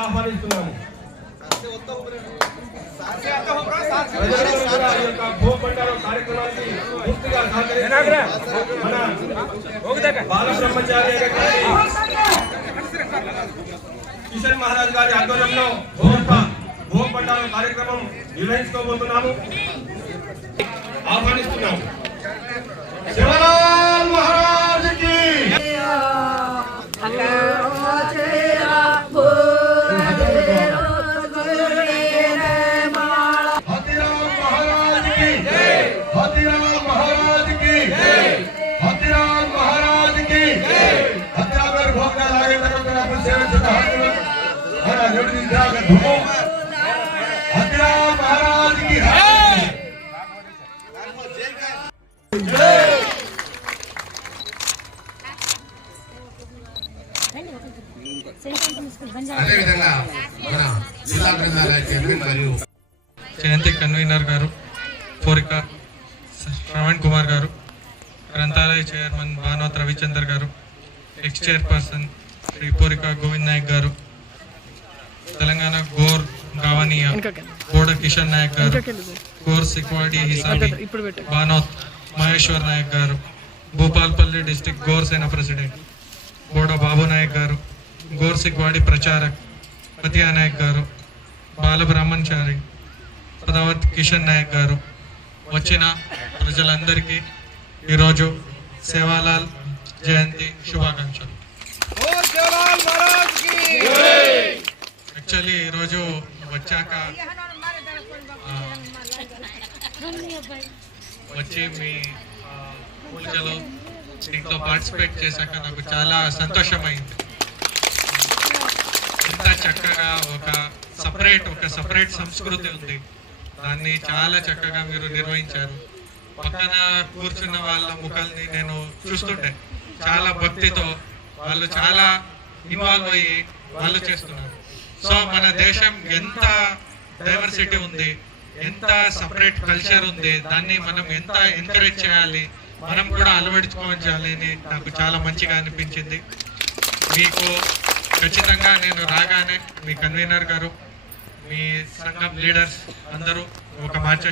ఆహ్వానిస్తున్నాము. కిషన్ మహారాజ్ గారి ఆధ్వర్యంలో భూపండాల కార్యక్రమం నిర్వహించుకోబోతున్నాము. ఆహ్వానిస్తున్నాము. శివరామ్ మహారాజ్ కి జయంతి కన్వీనర్ గారు పూరిక శ్రవణ్ కుమార్ గారు, గ్రంథాలయ చైర్మన్ భానోత్ రవిచందర్ గారు, ఎక్స్ చైర్పర్సన్ శ్రీ పూరిక గోవింద్ నాయక్ గారు, తెలంగాణ గోర్ గావనియా బోడ కిషన్ నాయక్ గారు, గోర్ సిక్వాడి హిసాబి భానోత్ మహేశ్వర్ నాయక్ గారు, భూపాల్పల్లి డిస్ట్రిక్ట్ గోర్ సేన ప్రెసిడెంట్ బోడ బాబు నాయక్ గారు, గోర్ సిక్వాడి ప్రచారక్ పతియా నాయక్ గారు, బాలబ్రహ్మణ్చారి పదావత్ కిషన్ నాయక్ గారు, వచ్చిన ప్రజలందరికీ ఈరోజు సేవాలాల్ జయంతి శుభాకాంక్షలు. యాక్చువల్లీ ఈరోజు వచ్చాక వచ్చి మీ పూజలో దీంట్లో పార్టిసిపేట్ చేశాక నాకు చాలా సంతోషమైంది. ఇంత చక్కగా ఒక సపరేట్ సంస్కృతి ఉంది, దాన్ని చాలా చక్కగా మీరు నిర్వహించారు. పక్కన కూర్చున్న వాళ్ళ ముఖాల్ని నేను చూస్తుంటే చాలా భక్తితో వాళ్ళు చాలా ఇన్వాల్వ్ అయ్యి వాళ్ళు చేస్తున్నారు. సో మన దేశం ఎంత డైవర్సిటీ ఉంది, ఎంత సపరేట్ కల్చర్ ఉంది, దాన్ని మనం ఎంత ఎంకరేజ్ చేయాలి, మనం కూడా అలవడించుకోవాలి అని నాకు చాలా మంచిగా అనిపించింది. మీకు ఖచ్చితంగా నేను రాగానే మీ కన్వీనర్ గారు, మీ సంఘం లీడర్స్ అందరూ ఒక మాట